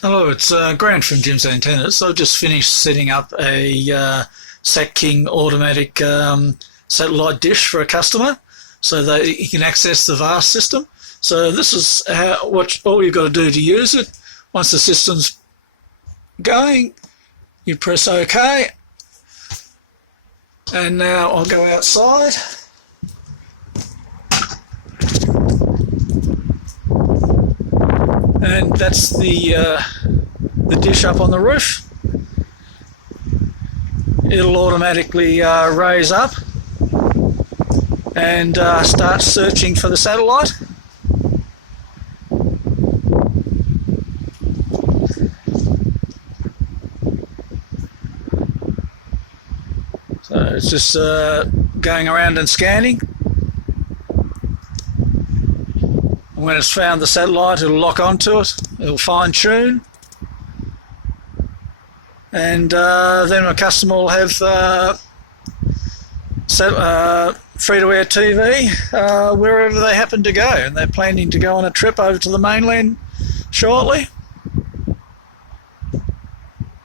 Hello, it's Grant from Jim's Antennas. So I've just finished setting up a SatKing automatic satellite dish for a customer so that he can access the VAST system. So this is all you've got to do to use it. Once the system's going, you press OK. And now I'll go outside. And that's the dish up on the roof. It'll automatically raise up and start searching for the satellite. So it's just going around and scanning. When it's found the satellite, it'll lock onto it, it'll fine tune, and then a customer will have free-to-air TV wherever they happen to go, and they're planning to go on a trip over to the mainland shortly.